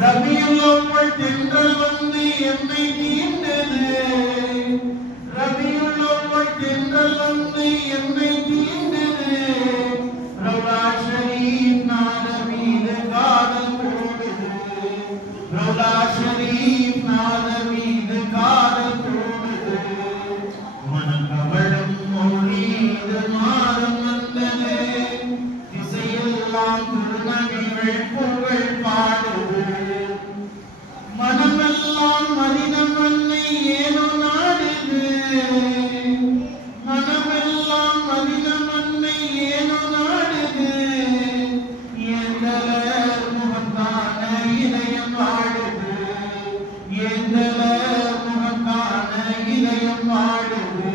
ரபியுல் அவ்வல் தென்றல் வந்து என்னை தீண்டது. ரபியுல் அவ்வல் தென்றல் வந்து என்னை தீண்டது. ரௌலா ஷரீஃப் நாத மீது காதல் கூடுது. ரௌலா ஷரீஃப் நாத மீது காதல் கூடுது. மனக்கவளும் மொழிது மாறும் வந்தது. திசையெல்லாம் திருநபிகள் புகழ் பாடுது. மனமெல்லாம் மனிதன் மண்ணை ஏனோ நாடுது. மனமெல்லாம் மனிதன் மண்ணை ஏனோ நாடுது. ஏந்தலர் முகத்தான இதயம் வாடுது. ஏந்தலர் முகத்தான இதயம் வாடுது.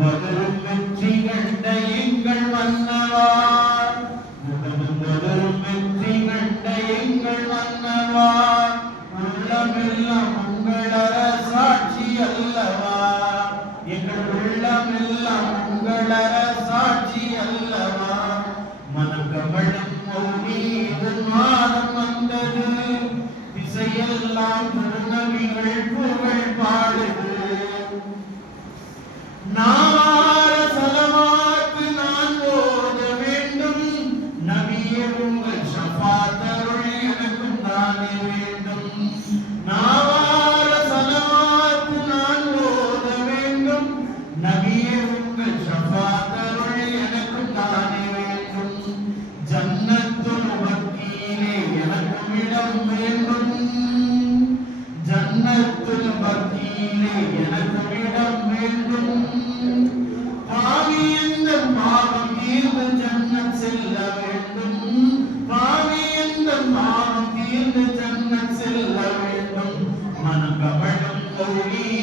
முதலும் வெற்றி கண்ட எங்கள் மன்னவா. முதலும் வெற்றி கண்ட எங்கள் மன்னவா. உள்ளமெல்லாம் உங்களர சாட்சி அல்லவா. எங்கள் உள்ளமெல்லாம் உங்களர சாட்சி அல்லவா. மனக்கவளும் மௌனீது மாறம் வந்தது. திசையெல்லாம் திருநபிகள் புகழ் பாடுது. நாவார சலவாத்து நான் ஓத வேண்டும். நபியே உங்கள் ஷஃபாத் அருள் எனக்கும் தானே வேண்டும். நாவார சலவாத்து நான் ஓத வேண்டும். நபியே உங்கள் ஷஃபாத் அருள் எனக்கும் தானே வேண்டும். ஜன்னத்துல் பக்கீலே எனக்கும் இடம் வேண்டும். ஜன்னத்துல் பக்கீலே எனக்கும் இடம் வேண்டும். பாவி என்ற பாவம் தீர்ந்து ஜன்னத் செல்ல வேண்டும். பாவி என்ற பாவம் தீர்ந்து ஜன்னத் செல்ல வேண்டும். மனக்கவளும் மௌனீது